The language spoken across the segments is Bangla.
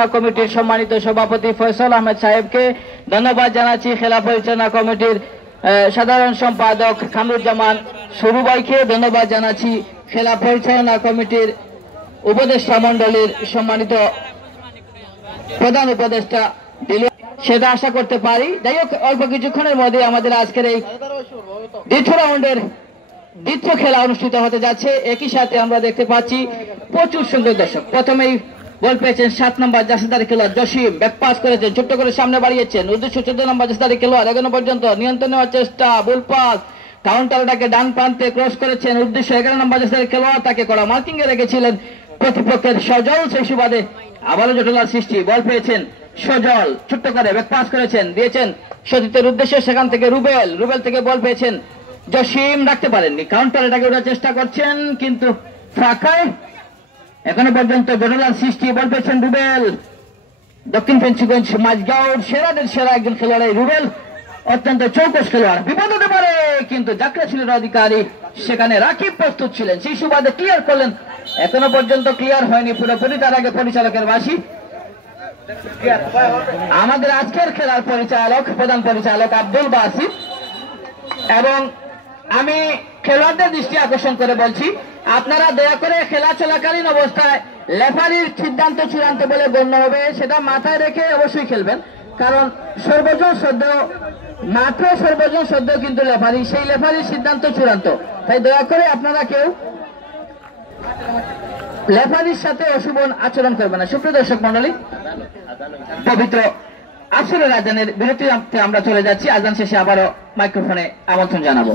কমিটির সম্মানিত সভাপতি ফয়সাল আহমেদ সাহেবকে ধন্যবাদ জানাচ্ছি। খেলা পরিচালনা কমিটির সাধারণ সম্পাদক কামরুজ্জামান সুরু ভাইকে ধন্যবাদ জানাচ্ছি। খেলা পরিচালনা কমিটির উপদেষ্টা মণ্ডলীর সম্মানিত প্রধান উপদেষ্টা সেটা আশা করতে পারি। যাই হোক, অল্প কিছুক্ষণের মধ্যে আমাদের আজকের এই দ্বিতীয় রাউন্ডের দ্বিতীয় খেলা অনুষ্ঠিত হতে যাচ্ছে। একই সাথে আমরা দেখতে পাচ্ছি প্রচুর সংখ্যক দর্শক। প্রথমেই বল পেয়েছেন 7 নম্বর জার্সিধারী খেলোয়াড় জসিম, ব্যাক পাস করেছেন, ছোট্ট করে সামনে বাড়িয়েছেন, উদ্দেশ্য 14 নম্বর জার্সিধারী খেলোয়াড় এখনো পর্যন্ত নিয়ন্ত্রণ নেওয়ার চেষ্টা, বুল পাস, কাউন্টারটাকে ডান প্রান্তে ক্রস করেছেন, উদ্দেশ্য 11 নম্বর জার্সিধারী খেলোয়াড়, তাকে করা মার্কিং এ রেখেছিলেন প্রতিপক্ষের সজল, সেই সুবাদে আবারও জটিলার সৃষ্টি। বল পেয়েছেন সজল, ছোট্ট করে ব্যাক পাস করেছেন, দিয়েছেন সতীর্থের উদ্দেশ্যে, সেখান থেকে রুবেল, রুবেল থেকে বল পেয়েছেন জসিম, রাখতে পারেননি, কাউন্টার এটাকে ওঠার চেষ্টা করছেন কিন্তু ফাঁকায়, এখনো পর্যন্ত জটিলার সৃষ্টি। বল পেয়েছেন রুবেল, দক্ষিণ ফেঞ্চিগঞ্জ মাঝগাঁওর সেরাদের সেরা একজন খেলোয়াড় রুবেল, অত্যন্ত চৌকস খেলোয়াড়, বিপদ হতে পারে কিন্তু যাত্রা ছিল অধিকারী, সেখানে রাকিব প্রস্তুত ছিলেন, সেই সুবাদে ক্লিয়ার করলেন, এখনো পর্যন্ত ক্লিয়ার হয়নি পুরোপুরি। তার আগে পরিচালকের বাসি, আমাদের আজকের খেলার পরিচালক প্রধান পরিচালক আব্দুল বাসির, এবং আমি খেলোয়াড়দের দৃষ্টি আকর্ষণ করে বলছি, আপনারা দয়া করে খেলা চলাকালীন অবস্থায় রেফারির সিদ্ধান্ত চূড়ান্ত বলে গণ্য হবে, সেটা মাথায় রেখে অবশ্যই খেলবেন, কারণ সর্বজন শ্রদ্ধেয় মাত্র সর্বজন শ্রদ্ধেয় কিন্তু রেফারি, সেই রেফারির সিদ্ধান্ত চূড়ান্ত, তাই দয়া করে আপনারা কেউ রেফারির সাথে অশুভ আচরণ করবেন না। সুপ্রিয় দর্শক মন্ডলী, পবিত্র আসরের আজানের বিরতিতে আমরা চলে যাচ্ছি। আজান শেষে আবারও মাইক্রোফোনে আমন্ত্রণ জানাবো।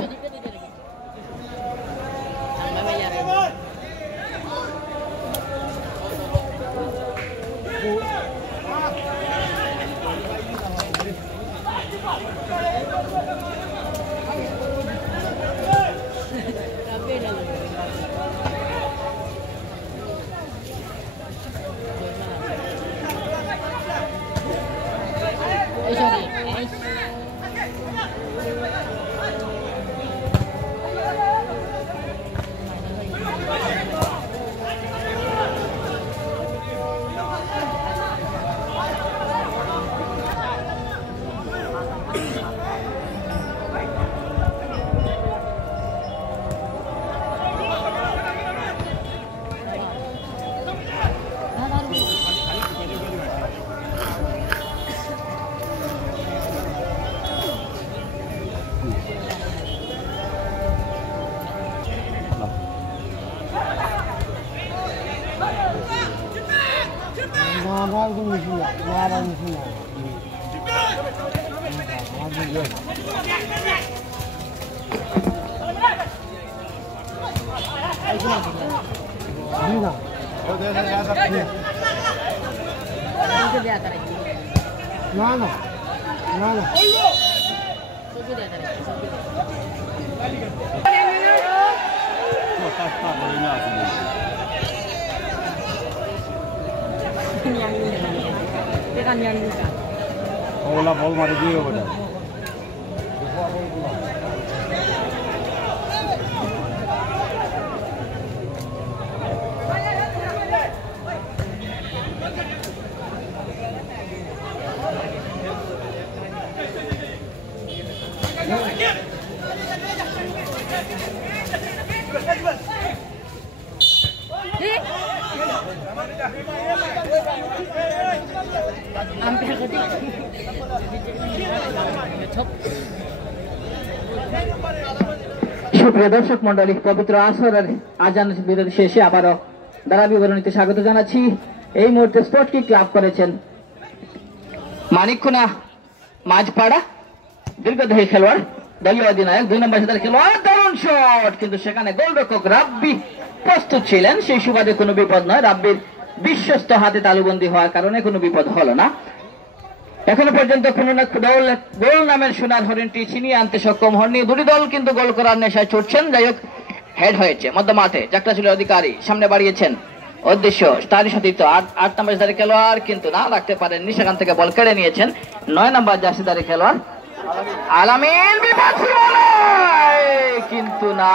ওগুলা বল মারি দিয়ে ওটা সুপ্রিয় দর্শক মন্ডলী, পবিত্র আসরের আজান বিরতি শেষে আবারও ধারা বিবরণীতে স্বাগত জানাচ্ছি। এই মুহূর্তে স্পট কিক লাভ করেছেন মানিকখুনা মাঝপাড়া দীর্ঘদেহী খেলোয়াড়, দলীয় অধিনায়ক 2 নম্বর জার্সিধারী খেলোয়াড়, দারুণ শট, কিন্তু সেখানে গোলরক্ষক রাব্বি প্রস্তুত ছিলেন, সেই সুবাদে কোনো বিপদ নয়, রাব্বির বিশ্বস্ত হাতে তালুবন্দী হওয়ার কারণে কোনো বিপদ হলো না। এখনো পর্যন্ত কোনো গোল নামের সোনার হরিণটি ছিনিয়ে আনতে সক্ষম হননি দুটি দল, কিন্তু গোল করার নেশায় ছুটছেন। যাই হোক, হেড হয়েছে মধ্য মাঠে, যাত্রা ছিল অধিকারী, সামনে বাড়িয়েছেন, উদ্দেশ্য তারই সতীর্থ 8 নম্বর জার্সিধারী খেলোয়াড়, কিন্তু না রাখতে পারেননি, সেখান থেকে বল কেড়ে নিয়েছেন 9 নম্বর জার্সিধারী খেলোয়াড় আলামিন, কিন্তু না,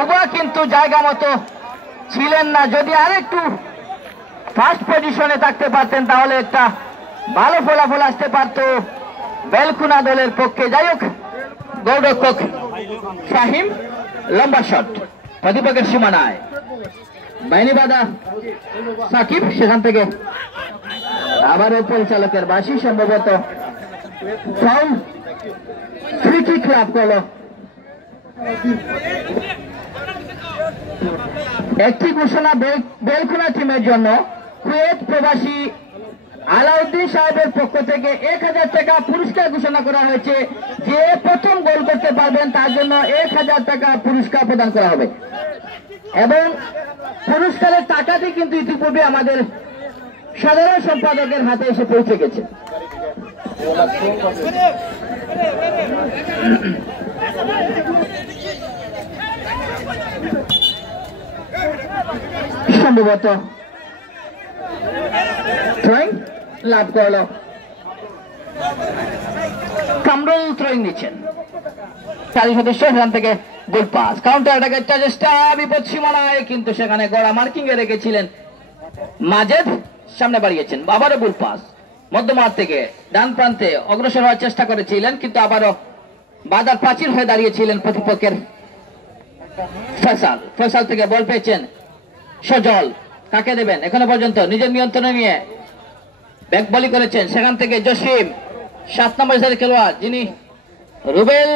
উবা কিন্তু জায়গা মতো ছিলেন না, যদি আরেকটু ফার্স্ট পজিশনে থাকতে পারতেন তাহলে একটা ভালো ফলাফল আসতে পারত বেলকুনা দলের পক্ষে। যাই হোক, গোলরক্ষক ফাহিম লম্বা শট প্রতিপক্ষের সীমানায়, বাইনি বাধা সাকিব, সেখান থেকে আবারও পরিচালকের বাঁশি, সম্ভবত ফাউল, ফ্রি কিক লাভ করল। একটি ঘোষণা বেলকুনা টিমের জন্য। কুয়েত প্রবাসী আলাউদ্দিন সাহেবের পক্ষ থেকে 1000 টাকা পুরস্কার ঘোষণা করা হয়েছে। যে প্রথম গোল করতে পারবেন তার জন্য 1000 টাকা পুরস্কার প্রদান করা হবে এবং পুরস্কারের টাকাটি কিন্তু ইতিপূর্বে আমাদের সাধারণ সম্পাদকের হাতে এসে পৌঁছে গেছে। সম্ভবত থ্রোয়িং লাভ করল, কামরুল থ্রোয়িং নিচ্ছেন। 4 সদস্য, সেখান থেকে গোল পাস, কাউন্টার অ্যাটাকের চেষ্টা বিপদ সীমানায়, কিন্তু সেখানে গড়া মার্কিং এ রেখেছিলেন মাজেদ, সামনে বাড়িয়েছেন। আবারও গোল পাস মধ্যমাঠ থেকে ডান প্রান্তে অগ্রসর হওয়ার চেষ্টা করেছিলেন, কিন্তু আবারও বাধার প্রাচীর হয়ে দাঁড়িয়েছিলেন প্রতিপক্ষের ফয়সাল। ফয়সাল থেকে বল পেয়েছেন সজল, কাকে দেবেন এখনো পর্যন্ত নিজের নিয়ন্ত্রণে নিয়ে ব্যাক বলি করেছেন, সেখান থেকে জসিম 7 নম্বর সাইডের খেলোয়াড়, যিনি রুবেল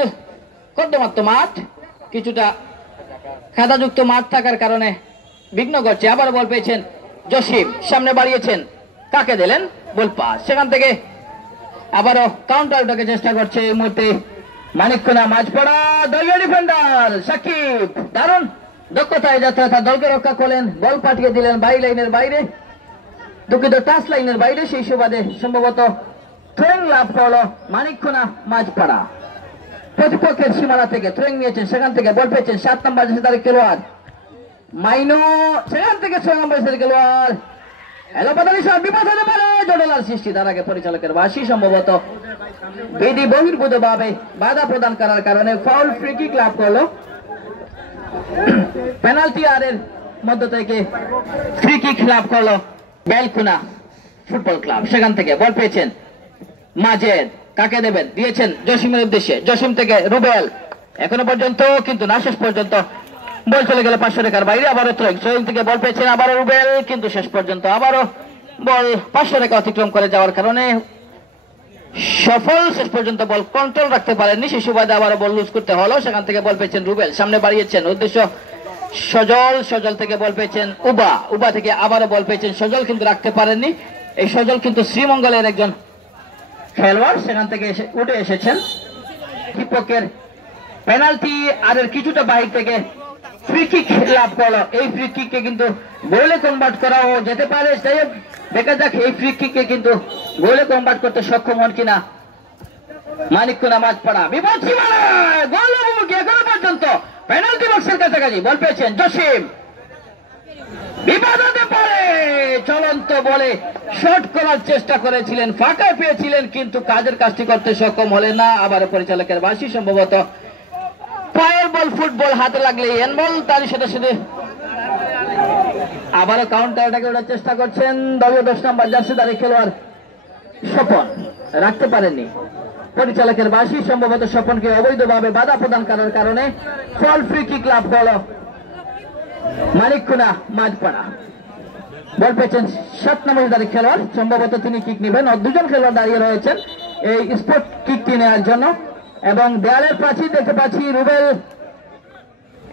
কর্দমাত্ম মাঠ, কিছুটা খাদাযুক্ত মাঠ থাকার কারণে বিঘ্ন ঘটছে। আবার বল পেয়েছেন জসিম, সামনে বাড়িয়েছেন, কাকে দিলেন বল পাস, সেখান থেকে আবারও কাউন্টার উঠাকে চেষ্টা করছে এই মুহূর্তে মানিকখোনা মাঝপাড়া দলীয় ডিফেন্ডার সাকিব, দারুণ দক্ষতায় যাত্রা তার দলকে রক্ষা করলেন, বল পাঠিয়ে দিলেন বাই লাইনের বাইরে, দুঃখিত টাচ লাইনের বাইরে। সেই সুবাদে সম্ভবত থ্রোয়িং লাভ করলো মানিকখোনা মাঝপাড়া, প্রতিপক্ষের সীমানা থেকে থ্রোয়িং নিয়েছেন, সেখান থেকে বল পেয়েছেন 7 নম্বর তার খেলোয়াড় মাইনো, সেখান থেকে 6 নম্বর খেলোয়াড় বিপদ হতে পারে, জটিলার সৃষ্টি। তার আগে পরিচালকের বাঁশি, সম্ভবত বিধি বহির্ভূত ভাবে বাধা প্রদান করার কারণে ফাউল, ফ্রি কিক লাভ করলো। পেনাল্টি আরের মধ্য থেকে ফ্রি কিক লাভ করলো বেলকুনা ফুটবল ক্লাব, সেখান থেকে বল পেয়েছেন মাজেদ, কাকে দেবেন দিয়েছেন জসিমের উদ্দেশ্যে, জসিম থেকে রুবেল, এখনো পর্যন্ত কিন্তু না শেষ পর্যন্ত বল চলে গেল 500 রেখার বাইরে। আবারও থ্রোয়িং থেকে বল পেয়েছেন আবারও রুবেল, কিন্তু শেষ পর্যন্ত আবারও বল 500 রেখা অতিক্রম করে যাওয়ার কারণে সফল, শেষ পর্যন্ত বল কন্ট্রোল রাখতে পারেননি, সেই সুবাদে আবারও বল লুজ করতে হলো। সেখান থেকে বল পেয়েছেন রুবেল, সামনে বাড়িয়েছেন, উদ্দেশ্য সজল, সজল থেকে বল পেয়েছেন উবা, উবা থেকে আবারও বল পেয়েছেন সজল, কিন্তু রাখতে পারেননি। এই সজল কিন্তু শ্রীমঙ্গলের একজন খেলোয়াড়, সেখান থেকে উঠে এসেছেন। বিপক্ষের পেনাল্টি আরের কিছুটা বাহির থেকে ফ্রি কিক লাভ করলো, এই ফ্রি কিককে কিন্তু গোলে কনভার্ট করাও যেতে পারে। তাই দেখা যাক এই ফ্রি কিককে কিন্তু গোলে কনভার্ট করতে সক্ষম হন কিনা মানিকখোনা মাঝপাড়া। বিপদ সীমানায় গোল অভিমুখী, এখনো পর্যন্ত পেনাল্টি বক্সের কাছাকাছি বল পেয়েছেন জসিম, বিপদ হতে পারে, চলন্ত বলে শট করার চেষ্টা করেছিলেন, ফাঁকা পেয়েছিলেন, কিন্তু কাজের কাজটি করতে সক্ষম হলেন না। আবার পরিচালকের বাঁশি, সম্ভবত পায়ের বল ফুটবল হাতে লাগলে এনবল, তারই সাথে সাথে আবারও কাউন্টারটাকে ওঠার চেষ্টা করছেন দলীয় 10 নম্বর জার্সিধারী খেলোয়াড় স্বপন, রাখতে পারেননি পরিচালকের বাঁশি, সম্ভবত স্বপনকে অবৈধভাবে বাধা প্রদান করার কারণে ফল, ফ্রি কিক লাভ করলো মানিকখোনা মাঝপাড়া। বল পেয়েছেন 7 নম্বর তারিখ খেলোয়াড়, সম্ভবত তিনি কিক নেবেন, 2জন খেলোয়াড় দাঁড়িয়ে রয়েছেন এই স্পট কিকটি নেওয়ার জন্য, এবং দেয়ালের প্রাচীর দেখতে পাচ্ছি রুবেল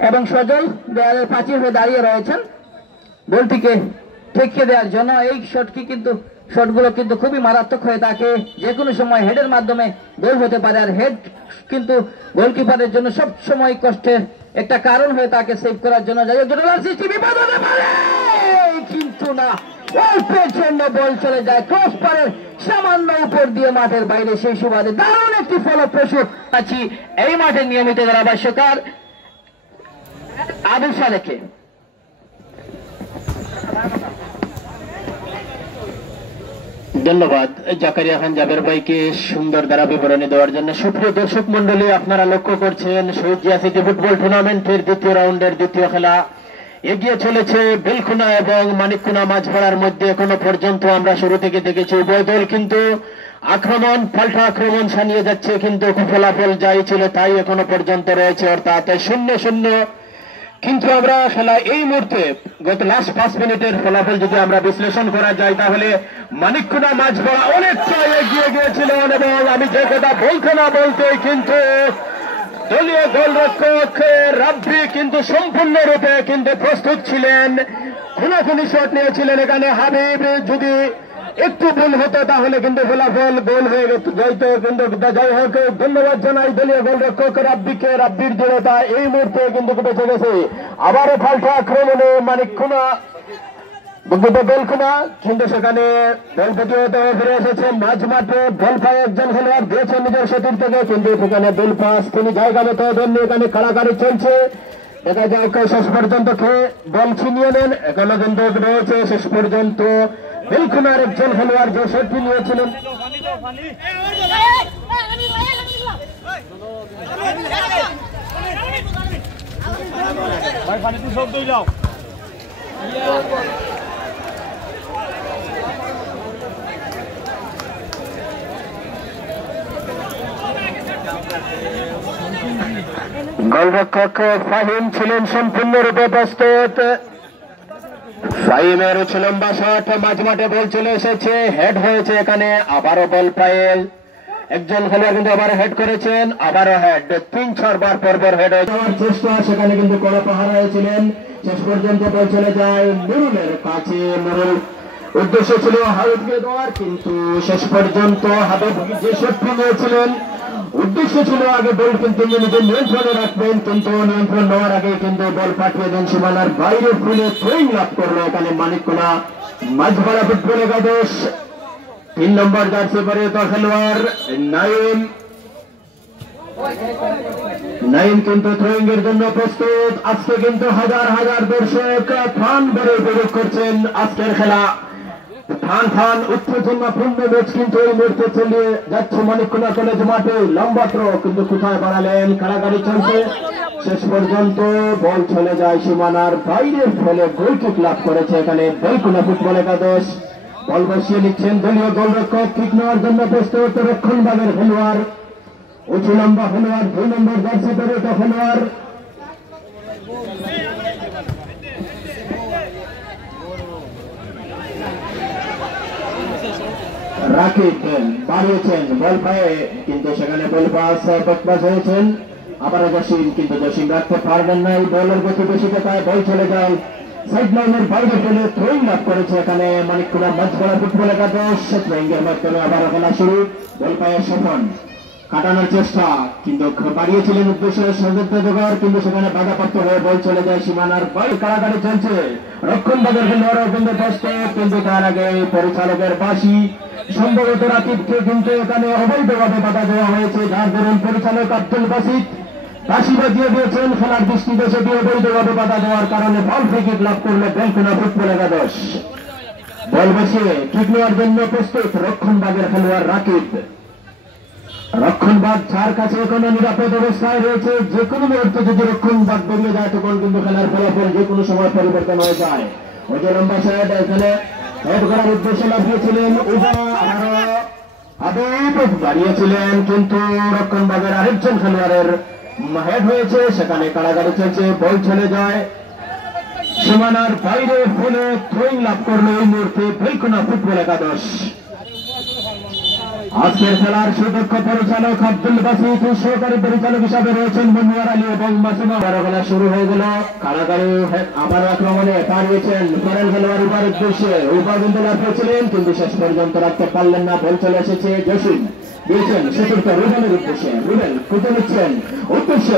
এবং সজল দেয়ালের প্রাচীর হয়ে দাঁড়িয়ে রয়েছেন বলটিকে ঠেকিয়ে দেওয়ার জন্য। এই শটটি কিন্তু শটগুলো কিন্তু খুবই মারাত্মক হয়ে থাকে, যে কোনো সময় হেডের মাধ্যমে গোল হতে পারে, আর হেড কিন্তু গোলকিপারের জন্য সব সময় কষ্টের একটা কারণ হয়ে থাকে সেভ করার জন্য। যাই হোক, জটিলার সৃষ্টি, বিপদ হতে পারে, কিন্তু না, অল্পের জন্য বল চলে যায় ক্রস পারের সামান্য উপর দিয়ে মাঠের বাইরে। সেই সুবাদে দারুণ একটি ফলপ্রসূ আছি এই মাঠের নিয়মিত ধারাভাষ্যকার আবু সালেকে। ধন্যবাদ জাকারিয়া খান জাবের ভাইকে সুন্দর ধারা বিবরণী দেওয়ার জন্য। সুপ্রিয় দর্শক মন্ডলী, আপনারা লক্ষ্য করছেন শহীদ জিয়া সিটি ফুটবল টুর্নামেন্টের দ্বিতীয় রাউন্ডের দ্বিতীয় খেলা এগিয়ে চলেছে বেলকুনা এবং মানিককুনা মাঝপাড়ার মধ্যে। এখনো পর্যন্ত আমরা শুরু থেকে দেখেছি উভয় দল কিন্তু আক্রমণ পাল্টা আক্রমণ ছাড়িয়ে যাচ্ছে, কিন্তু ফলাফল যাই ছিল তাই এখনো পর্যন্ত রয়েছে, অর্থাৎ 0-0। কিন্তু আমরা খেলা এই মুহূর্তে গত লাস্ট 5 মিনিটের ফলাফল যদি আমরা বিশ্লেষণ করা যায় তাহলে মানিককুনা মাঝপাড়া অনেকটা এগিয়ে গিয়েছিলেন, এবং আমি যে কথা বলতে না বলতে কিন্তু দলীয় গোলরক্ষক রাব্বি কিন্তু সম্পূর্ণরূপে কিন্তু প্রস্তুত ছিলেন, খুনাখুনি শট নিয়েছিলেন এখানে। হাবিব যদি একটু ভুল হতো তাহলে কিন্তু ফলাফল গোল হয়ে যাইত, কিন্তু যাই হোক ধন্যবাদ জানাই দলীয় গোলরক্ষক রাব্বিকে। রাব্বির দৃঢ়তা এই মুহূর্তে কিন্তু বেঁচে গেছে। আবারও পাল্টা আক্রমণে মানিককুনা বেলকুনা, কিন্তু সেখানে বল প্রতিহত ফিরে এসেছে মাঝ মাঠে। বল পায়ে একজন খেলোয়াড় দিয়েছেন নিজের সেতুর থেকে, কিন্তু সেখানে বেল পাস তিনি জায়গা মতো জন্য এখানে কাড়াকাড়ি চলছে। দেখা যায় শেষ পর্যন্ত বল ছিনিয়ে নেন, এখনো কিন্তু রয়েছে শেষ পর্যন্ত বেলকুনার একজন খেলোয়াড় যে শটটি নিয়েছিলেন। গোলরক্ষক ফাহিম ছিলেন সম্পূর্ণরূপে প্রস্তুত। ফাহিমের লম্বা শট মাঝ মাঠে বল চলে এসেছে, হেড হয়েছে এখানে। আবারও বল পায়ে একজন খেলোয়াড় কিন্তু আবার হেড করেছেন, আবারও হেড। 3-4 বার পরপর হেড হওয়ার চেষ্টা, সেখানে কিন্তু কড়া পাহারা হয়েছিলেন। শেষ পর্যন্ত বল চলে যায় নুরুলের কাছে। নুরুল উদ্দেশ্য ছিল হাবিবকে দেওয়ার, কিন্তু শেষ পর্যন্ত হাবিব যে শটটি নিয়েছিলেন উদ্দেশ্য ছিল আগে বল কিন্তু নিজের নিয়ন্ত্রণে রাখবেন, কিন্তু নিয়ন্ত্রণ নেওয়ার আগে কিন্তু বল পাঠিয়ে দেন সীমানার বাইরে। ফুলে থ্রোইং লাভ করলো এখানে মানিককুনা মাঝপাড়া ফুটবল একাদশ। 3 নম্বর জার্সি পরিহিত খেলোয়াড় নাইম কিন্তু থ্রোইং এর জন্য প্রস্তুত। আজকে কিন্তু হাজার হাজার দর্শক ফান ভরে উপভোগ করছেন আজকের খেলা। ফান উত্তেজনাপূর্ণ ম্যাচ কিন্তু এই মুহূর্তে চলিয়ে যাচ্ছে মানিককুনা কলেজ মাঠে। লম্বা থ্রো কিন্তু কোথায় বাড়ালেন, কাড়াকাড়ি চলছে, শেষ পর্যন্ত বল চলে যায় সীমানার বাইরে, ফলে গোল কিক লাভ করেছে এখানে বেলকুনা ফুটবল একাদশ। বল বসিয়ে নিচ্ছেন দলীয় গোলরক্ষক, কিক নেওয়ার জন্য প্রস্তুত রক্ষণভাগের খেলোয়াড়, উঁচু লম্বা খেলোয়াড়, 2 নম্বর জার্সি পরিহিত খেলোয়াড় রাকিব বাড়িয়েছেন বল পায়ে, কিন্তু সেখানে বল পাস হয়েছেন। আবার জসিম, কিন্তু জসিম রাখতে পারবেন নাই, বলের গতি বেশি দেখায়, বল চলে যায় সাইড লাইনের বাইরে, ফেলে থ্রোইং লাভ করেছে এখানে মানিককুনা মাঝপাড়া ফুটবল একাদশ। থ্রোইংয়ের মাধ্যমে আবার খেলা শুরু। বল পায়ে স্বপন কাটানোর চেষ্টা, কিন্তু বাড়িয়েছিলেন উদ্দেশ্যে সৌজত্য জোগাড়, কিন্তু সেখানে বাধাপ্রাপ্ত হয়ে বল চলে যায় সীমানার বাইরে। কাড়াকাড়ি চলছে, রক্ষণভাগের খেলোয়াড় কিন্তু ব্যস্ত, কিন্তু তার আগে পরিচালকের বাঁশি সম্ভবত রাকিবকে কিন্তু এখানে অবৈধভাবে বাধা দেওয়া হয়েছে, যার দরুন পরিচালক আব্দুল বাসিত বাঁশি বাজিয়ে দিয়েছেন। খেলার দৃষ্টিতে সেটি অবৈধভাবে বাধা দেওয়ার কারণে বল ফ্রি কিক লাভ করলে বেলকুনা ফুটবল একাদশ। বল বসিয়ে কিক নেওয়ার জন্য প্রস্তুত রক্ষণভাগের খেলোয়াড় রাকিব। রক্ষণভাগ যার কাছে কোনো নিরাপদ অবস্থায় রয়েছে, যে কোনো মুহূর্তে যদি রক্ষণভাগ বেরিয়ে যায় তখন কিন্তু খেলার ফলাফল যে কোনো সময় পরিবর্তন হয়ে যায়। ওই যে লম্বা সাহেব এখানে হেড করার উদ্দেশ্যে লাফিয়েছিলেন, হাবিব বাড়িয়েছিলেন, কিন্তু রক্ষণভাগের আরেকজন খেলোয়াড়ের হেড হয়েছে, সেখানে কাড়াকাড়ি চলছে, বল চলে যায় সীমানার বাইরে, ফলে থ্রোইং লাভ করলো এই মুহূর্তে বেলকুনা ফুটবল একাদশ। আজকের খেলার সুদক্ষ পরিচালক আব্দুল বাসিত, সহকারী পরিচালক হিসাবে রয়েছেন মনিয়ার আলী এবং মাসুমা। খেলা শুরু হয়ে গেল, কাড়াকাড়ি আবার আক্রমণে পাঠিয়েছেন করেন খেলোয়াড় উপার উদ্দেশ্যে। উপা কিন্তু লাফিয়েছিলেন, কিন্তু শেষ পর্যন্ত রাখতে পারলেন না, বল চলে এসেছে জসিম দিয়েছেন চতুর্থ রুবেলের উদ্দেশ্যে। রুবেল খুঁজে নিচ্ছেন উদ্দেশ্যে